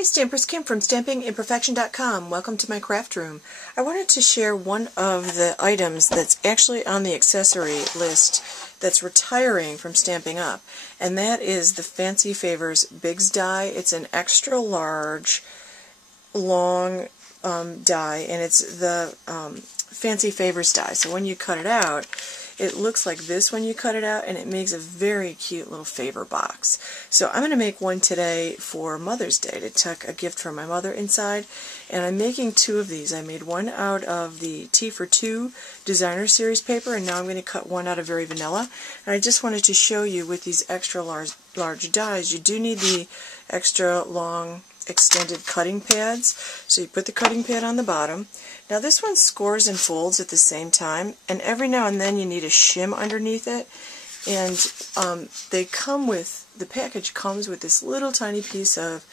Hey Stampers, Kim from StampingImperfection.com. Welcome to my craft room. I wanted to share one of the items that's actually on the accessory list that's retiring from Stampin' Up, and that is the Fancy Favors Bigz Die. It's an extra large, long die, and it's the Fancy Favors die. So when you cut it out, it looks like this when you cut it out, and it makes a very cute little favor box. So I'm going to make one today for Mother's Day to tuck a gift from my mother inside, and I'm making two of these. I made one out of the Tea for Two designer series paper, and now I'm going to cut one out of Very Vanilla. And I just wanted to show you with these extra large dies, you do need the extra long extended cutting pads. So you put the cutting pad on the bottom. Now this one scores and folds at the same time, and every now and then you need a shim underneath it, and they come with, the package comes with this little tiny piece of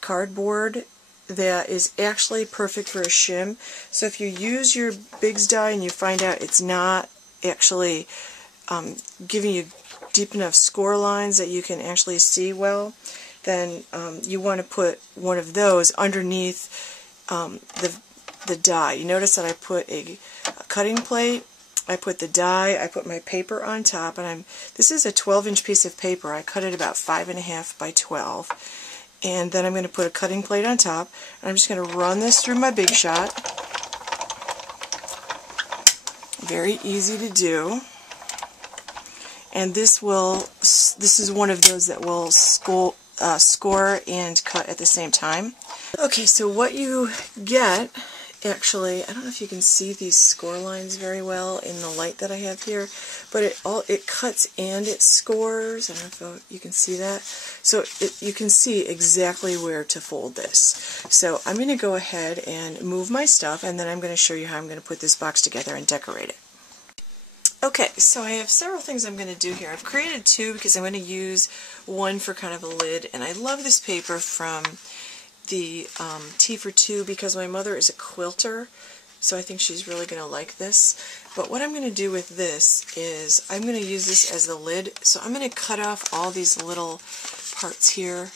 cardboard that is actually perfect for a shim. So if you use your Bigz die and you find out it's not actually giving you deep enough score lines that you can actually see well, then you want to put one of those underneath the die. You notice that I put a cutting plate, I put the die, I put my paper on top, and this is a 12-inch piece of paper. I cut it about 5.5 by 12, and then I'm going to put a cutting plate on top, and I'm just going to run this through my Big Shot. Very easy to do. And this is one of those that will score and cut at the same time. Okay, so what you get, actually, I don't know if you can see these score lines very well in the light that I have here, but it cuts and it scores. I don't know if you can see that. So you can see exactly where to fold this. So I'm going to go ahead and move my stuff, and then I'm going to show you how I'm going to put this box together and decorate it. Okay, so I have several things I'm going to do here. I've created two because I'm going to use one for kind of a lid, and I love this paper from the Tea for Two because my mother is a quilter, so I think she's really going to like this. But what I'm going to do with this is I'm going to use this as the lid, so I'm going to cut off all these little parts here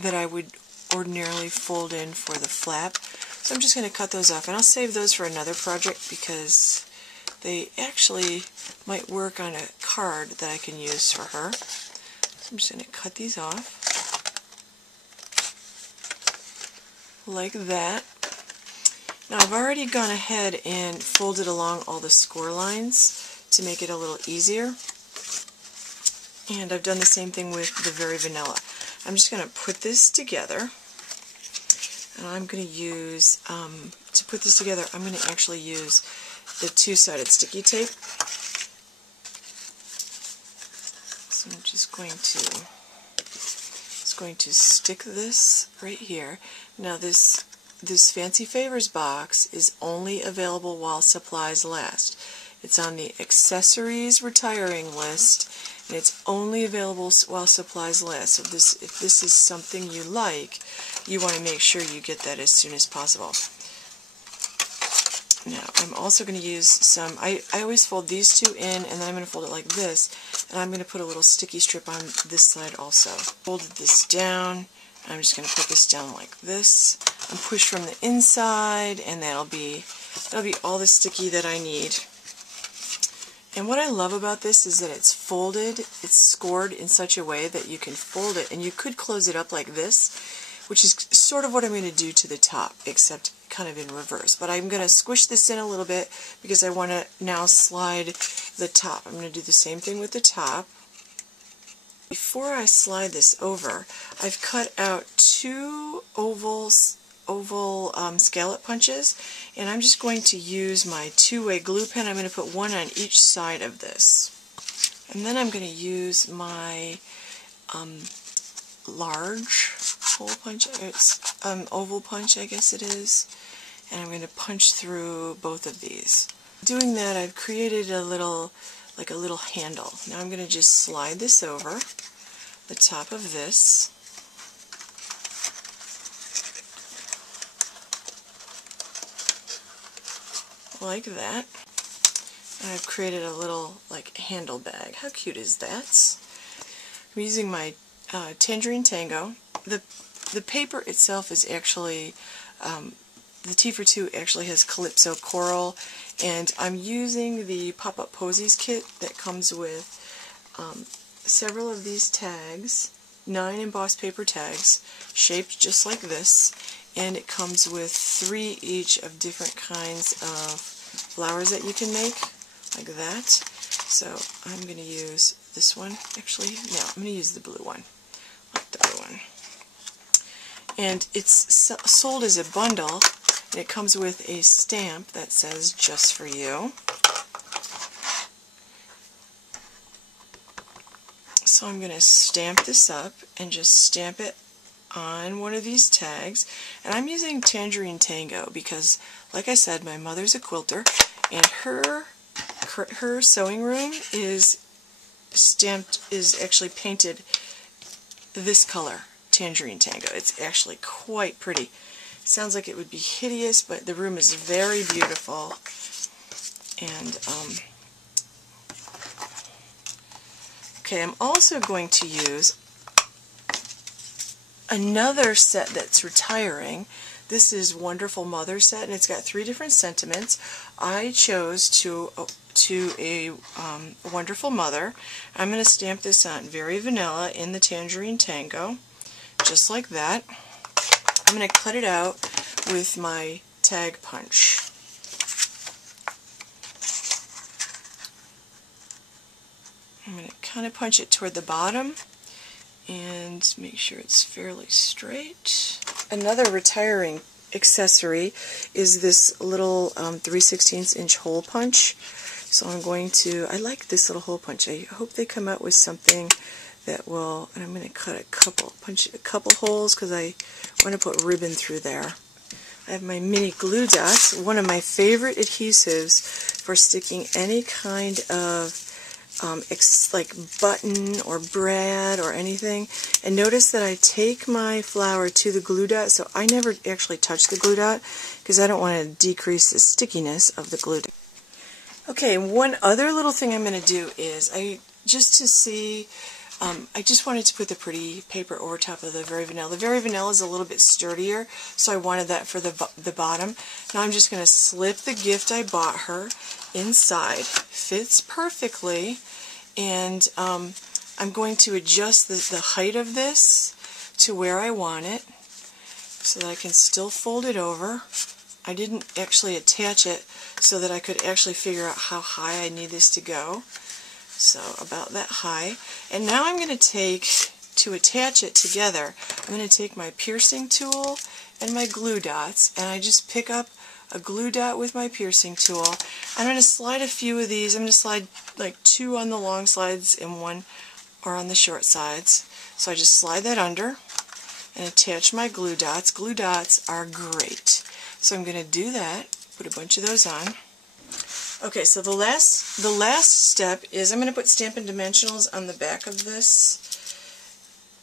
that I would ordinarily fold in for the flap. So I'm just going to cut those off, and I'll save those for another project because they actually might work on a card that I can use for her. So I'm just going to cut these off like that. Now I've already gone ahead and folded along all the score lines to make it a little easier, and I've done the same thing with the Very Vanilla. I'm just going to put this together, and I'm going to use, to put this together, I'm going to actually use the two-sided sticky tape. So I'm just going to stick this right here. Now this Fancy Favors box is only available while supplies last. It's on the accessories retiring list, and it's only available while supplies last. So if this is something you like, you want to make sure you get that as soon as possible. Now, I'm also going to use some, I always fold these two in, and then I'm going to fold it like this, and I'm going to put a little sticky strip on this side also. Folded this down, and I'm just going to put this down like this, and push from the inside, and that'll be all the sticky that I need. And what I love about this is that it's folded, it's scored in such a way that you can fold it, and you could close it up like this, which is sort of what I'm going to do to the top, except kind of in reverse. But I'm going to squish this in a little bit because I want to now slide the top. I'm going to do the same thing with the top. Before I slide this over, I've cut out two oval scallop punches, and I'm just going to use my two-way glue pen. I'm going to put one on each side of this. And then I'm going to use my large hole punch, it's oval punch, I guess it is, and I'm going to punch through both of these. Doing that, I've created a little handle. Now I'm going to just slide this over the top of this, like that. And I've created a little handle bag. How cute is that? I'm using my Tangerine Tango. The the paper itself is actually, the T for 2 actually has Calypso Coral, and I'm using the Up Posies Kit that comes with several of these tags, 9 embossed paper tags, shaped just like this, and it comes with 3 each of different kinds of flowers that you can make, like that. So I'm going to use this one, actually. No, I'm going to use the blue one, like the blue one. And it's sold as a bundle, and it comes with a stamp that says, "Just for you." So I'm going to stamp this up and just stamp it on one of these tags. And I'm using Tangerine Tango because, like I said, my mother's a quilter, and her sewing room is actually painted this color, Tangerine Tango. It's actually quite pretty. Sounds like it would be hideous, but the room is very beautiful. And okay, I'm also going to use another set that's retiring. This is Wonderful Mother set, and it's got 3 different sentiments. I chose to a Wonderful Mother. I'm going to stamp this on very vanilla in the Tangerine Tango, just like that. I'm going to cut it out with my tag punch. I'm going to kind of punch it toward the bottom and make sure it's fairly straight. Another retiring accessory is this little 3/16 inch hole punch. So I'm going to, I like this little hole punch. I hope they come out with something that will, and I'm going to cut punch a couple holes because I want to put ribbon through there. I have my mini glue dots, one of my favorite adhesives for sticking any kind of like button or brad or anything. And notice that I take my flower to the glue dot, so I never actually touch the glue dot because I don't want to decrease the stickiness of the glue dot. Okay, one other little thing I'm going to do is, I just wanted to put the pretty paper over top of the Very Vanilla. The Very Vanilla is a little bit sturdier, so I wanted that for the bottom. Now I'm just going to slip the gift I bought her inside. Fits perfectly, and I'm going to adjust the height of this to where I want it so that I can still fold it over. I didn't actually attach it so that I could actually figure out how high I need this to go. So about that high. And now I'm going to attach it together, I'm going to take my piercing tool and my glue dots, and I just pick up a glue dot with my piercing tool. I'm going to slide a few of these. I'm going to slide like 2 on the long sides and 1 or on the short sides. So I just slide that under and attach my glue dots. Glue dots are great. So I'm going to do that, put a bunch of those on. Okay, so the last step is I'm going to put Stampin' Dimensionals on the back of this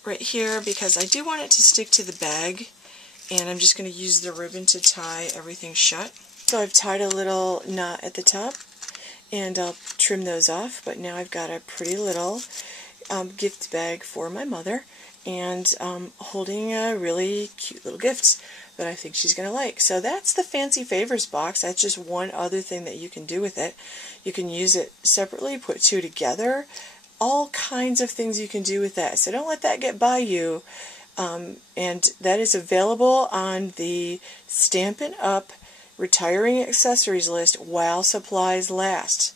right here because I do want it to stick to the bag, and I'm just going to use the ribbon to tie everything shut. So I've tied a little knot at the top, and I'll trim those off, but now I've got a pretty little gift bag for my mother, and holding a really cute little gift that I think she's going to like. So that's the Fancy Favors box. That's just one other thing that you can do with it. You can use it separately, put 2 together, all kinds of things you can do with that. So don't let that get by you. And that is available on the Stampin' Up! Retiring Accessories list while supplies last.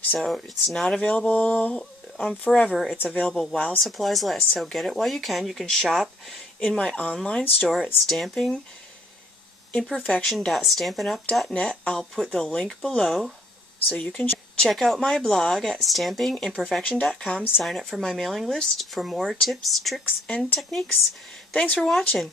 So it's not available forever. It's available while supplies last. So get it while you can. You can shop in my online store at stampingimperfection.stampinup.net. I'll put the link below so you can check out my blog at stampingimperfection.com. Sign up for my mailing list for more tips, tricks, and techniques. Thanks for watching.